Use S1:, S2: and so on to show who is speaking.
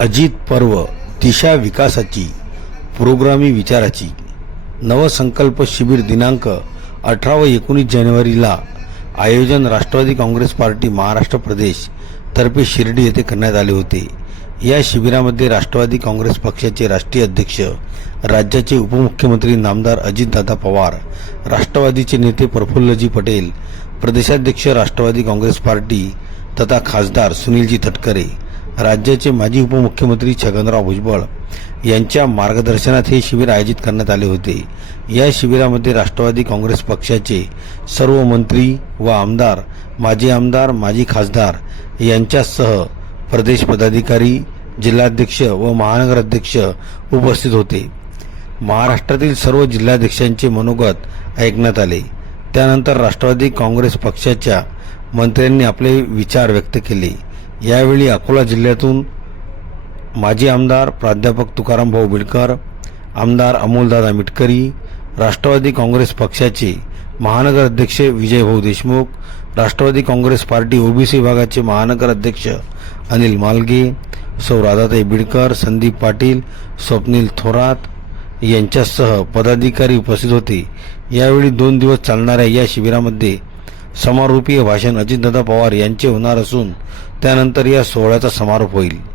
S1: अजित पर्व दिशा विकासाची प्रोग्रामी विचाराची. नवसंकल्प शिबिर दिनांक अठरा व एकोणीस जानेवारीला आयोजन राष्ट्रवादी काँग्रेस पार्टी महाराष्ट्र प्रदेश तर्फे शिर्डी येथे करण्यात आले होते. या शिबिरामध्ये राष्ट्रवादी काँग्रेस पक्षाचे राष्ट्रीय अध्यक्ष राज्याचे उपमुख्यमंत्री नामदार अजितदादा पवार राष्ट्रवादीचे नेते प्रफुल्लजी पटेल प्रदेशाध्यक्ष राष्ट्रवादी काँग्रेस पार्टी तथा खासदार सुनीलजी तटकरे राज्याचे माजी उपमुख्यमंत्री छगनराव भुजबळ यांच्या मार्गदर्शनात हे शिबिर आयोजित करण्यात आले होते. या शिबिरामध्ये राष्ट्रवादी काँग्रेस पक्षाचे सर्व मंत्री व आमदार माजी आमदार माजी खासदार यांच्यासह प्रदेश पदाधिकारी जिल्हाध्यक्ष व महानगराध्यक्ष उपस्थित होते. महाराष्ट्रातील सर्व जिल्हाध्यक्षांचे मनोगत ऐकण्यात आले. त्यानंतर राष्ट्रवादी काँग्रेस पक्षाच्या मंत्र्यांनी आपले विचार व्यक्त केले. यावेळी अकोला जिल्ह्यातून माजी आमदार प्राध्यापक तुकाराम भाऊ बिडकर आमदार अमोलदादा मिटकरी राष्ट्रवादी काँग्रेस पक्षाचे महानगर अध्यक्ष Vijaybhau Deshmukh Rashtrawadi Congress party OBC विभागाचे महानगर अध्यक्ष अनिल मालगे सौ राधाताई बिडकर संदीप पाटील स्वप्नील थोरात यांच्यासह पदाधिकारी उपस्थित होते. यावेळी दोन दिवस चालणाऱ्या या शिबिरामध्ये समारोपीय भाषण अजितदादा पवार यांचे होणार असून त्यानंतर या सोहळ्याचा समारोप होईल.